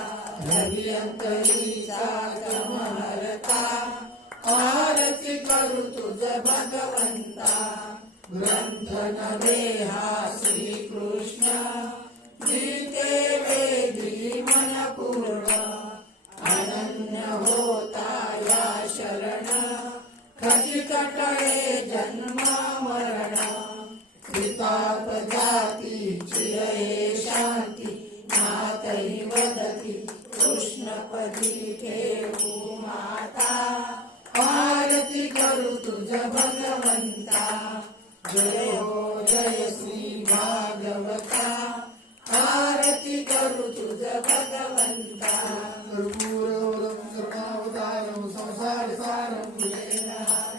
कविता हरियंतरीचा आरती करू तुझ भगवंता. ग्रंथ नवे हा श्रीकृष्ण. गीते वेदी मन पूर्ण अनन्य होता या शरण. खची जन्म कृष्णपदी ठेवू माता आरती करू तुझ भगवंता. जय हो जय श्री भागवता. आरती करू तुझ भगवंता. कर्पूरवरं करुणावतारं संसारसारं भुजेन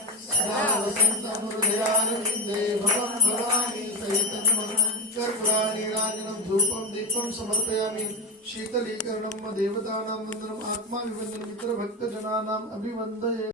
कर्पूराणि राजनं धूपं दीपं समर्पयामि शीतलीकरणं देवतानां वन्दनम् आत्माभिवन्दनं मित्रभक्तजनानाम् अभिवन्दये